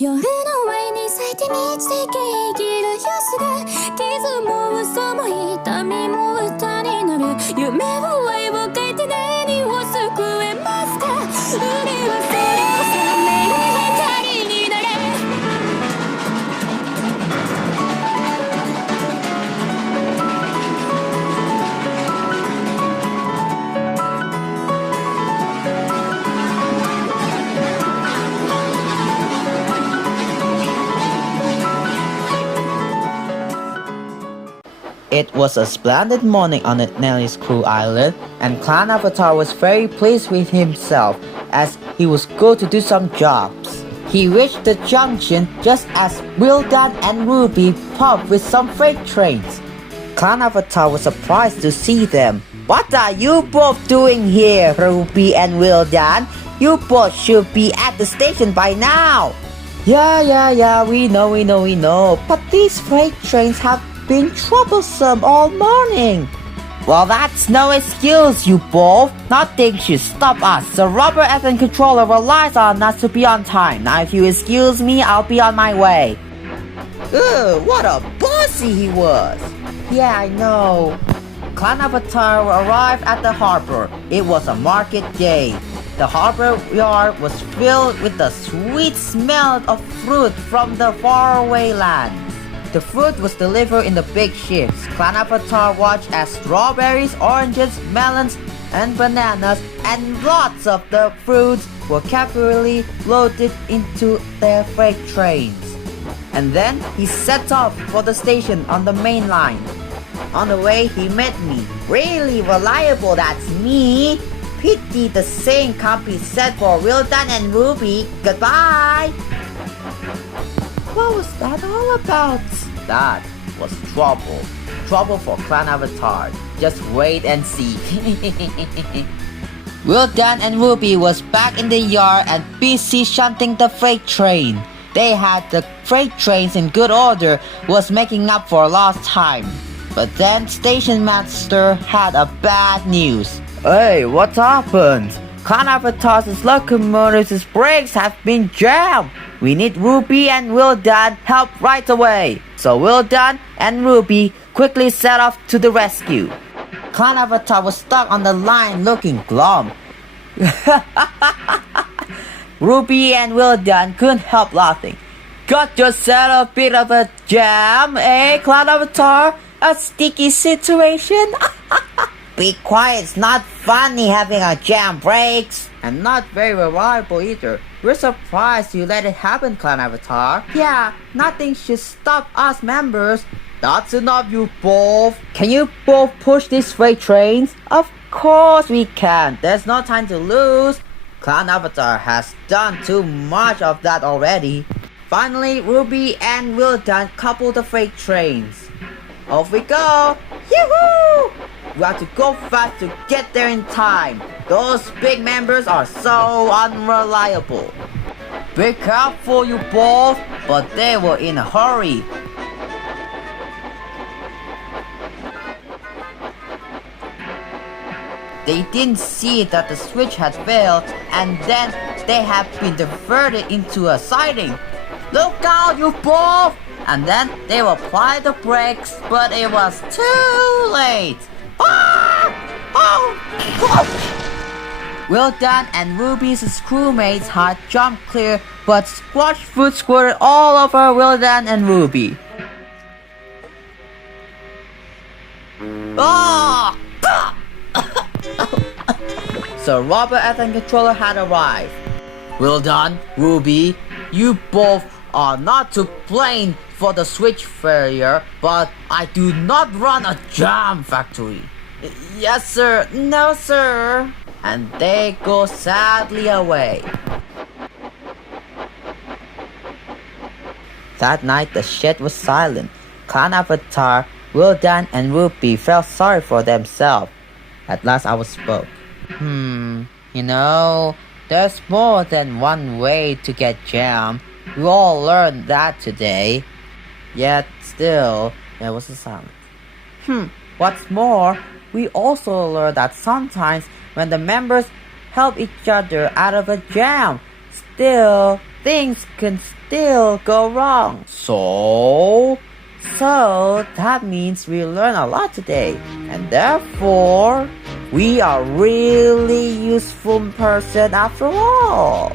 夜の上に咲いて満ちて生きる様子が傷も嘘も痛みも歌になる夢を絵を描いて何を救えますか海はそれを覚める光になれIt was a splendid morning on Nelly's crew island, and Clan Avatar was very pleased with himself as he was going to do some jobs. He reached the junction just as Wildan and Ruby popped with some freight trains. Clan Avatar was surprised to see them. What are you both doing here, Ruby and Wildan? You both should be at the station by now. Yeah, we know. But these freight trains have been troublesome all morning. Well, that's no excuse, you both. Nothing should stop us. The rubber FM controller relies on us to be on time. Now, if you excuse me, I'll be on my way. Ugh, what a bossy he was. Yeah, I know. Clan Avatar arrived at the harbor. It was a market day. The harbor yard was filled with the sweet smell of fruit from the faraway lands. The fruit was delivered in the big ships. Clan Avatar watched as strawberries, oranges, melons, and bananas, and lots of the fruits were carefully loaded into their freight trains. And then he set off for the station on the main line. On the way, he met me. Really reliable, that's me. Pity the same can't be said for Wildan and Ruby. Goodbye. What was that all about? That was trouble. Trouble for Clan Avatar. Just wait and see. Wildan and Ruby was back in the yard and busy shunting the freight train. They had the freight trains in good order, was making up for lost time. But then Station Master had a bad news. Hey, what happened? Clan Avatar's locomotive's brakes have been jammed. We need Ruby and Wildan help right away. So Wildan and Ruby quickly set off to the rescue. Clan Avatar was stuck on the line looking glum. Ruby and Wildan couldn't help laughing. Got yourself a bit of a jam, eh, Clan Avatar? A sticky situation? Be quiet, it's not funny having a jam brakes. And not very reliable either. We're surprised you let it happen, Clan Avatar. Yeah, nothing should stop us members. That's enough, you both. Can you both push these freight trains? Of course we can. There's no time to lose. Clan Avatar has done too much of that already. Finally, Ruby and Wildan couple the freight trains. Off we go! Yoo-hoo! We have to go fast to get there in time. Those big members are so unreliable. Be careful, you both, but they were in a hurry. They didn't see that the switch had failed, and then they had been diverted into a siding. Look out, you both! And then they applied the brakes, but it was too late. Ah! Wildan and Ruby's crewmates had jumped clear, but squash fruit squirted all over Wildan and Ruby. Ah! So Robert FM controller had arrived. Wildan, Ruby, you both are not to blame for the switch failure, but I do not run a jam factory. Yes, sir. No, sir. And they go sadly away. That night, the shed was silent. Clan Avatar, Wildan, and Ruby felt sorry for themselves. At last, I spoke. You know, there's more than one way to get jam. We all learned that today. Yet still, there was a silence. What's more, we also learned that sometimes when the members help each other out of a jam, still, things can still go wrong. So that means we learn a lot today, and therefore, we are really useful person after all.